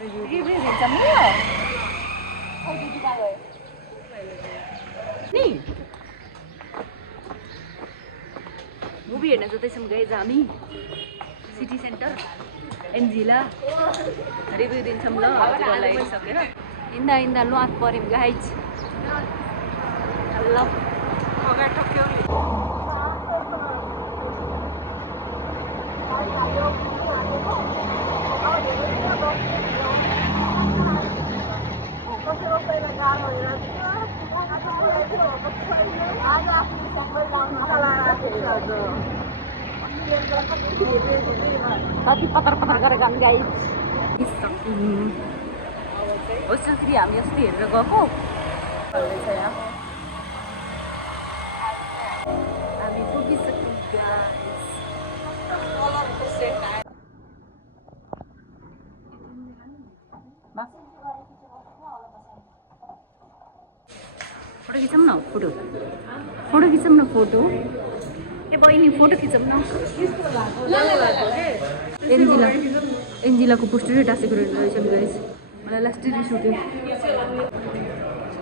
Review दिन्छ म औ दिदी कहाँ गयो नि मुभी हेर्न जाँदैछौँ गाइज हामी सिटी सेन्टर एन्जिला रिभ्यू दिन्छौँ ल हजुरहरूलाई हेरिसकेर हिँड्दा हिँड्दा लुवाक पऱ्यौँ गाइज ल कति पतर पतर गरेर हामी गाई होस् फेरि हामी अस्ति हेरेर गएको भन्दैछ यहाँ हामी पुगिसक्यौँ फोटो खिचौँ न फोटो खिचौँ न फोटो ए बहिनी फोटो खिचौँ न एन्जिलाको पोस्टरै टाँसेको रहेछन् गाइस मलाई लास्ट रिस उठ्यो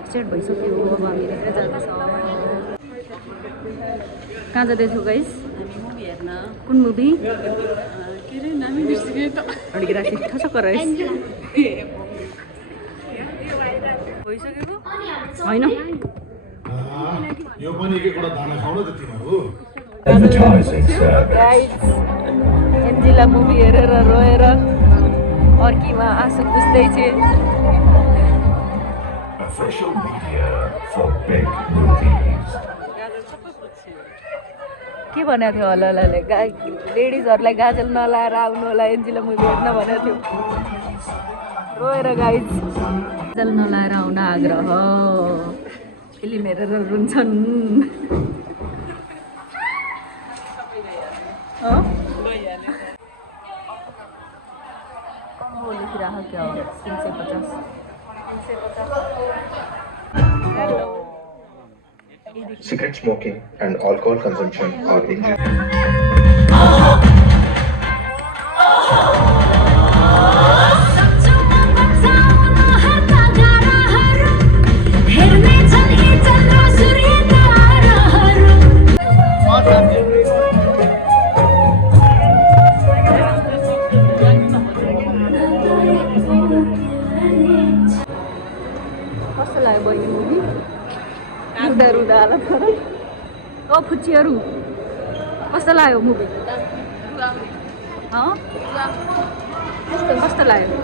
स्टार्ट भइसक्यो अब हामी हेरेर जाँदैछौँ कहाँ जाँदैछौँ गाइस हामी मुभी हेर्न कुन मुभी के अरे नामै बिर्सिएँ त अलिकति राति ठसक्क रहेछ भइसकेको होइन यो पनि एक एकवटा दाना खाऊ न त तिमीहरू एन्जिला मुभी हेरेर रोएर अर्कीमा आँसु पुस्दैछ के भनेको थियो होला लेडिजहरूलाई गाजल नलाएर आउनु होला एन्जिला मुभी हेर्न भनेको थियो रोएर गाइज गाजल नलाएर आउन आग्रह फिल्म हेरेर रुन्छन् कम्बो लेखिरहेको क्या हो 350 Cigarette smoking and alcohol consumption are injurious. कस्तो लाग्यो बहिनी मुभी रुँदा रुँदा हालत खराब ओ फुच्चीहरू कस्तो लाग्यो मुभी कस्तो लाग्यो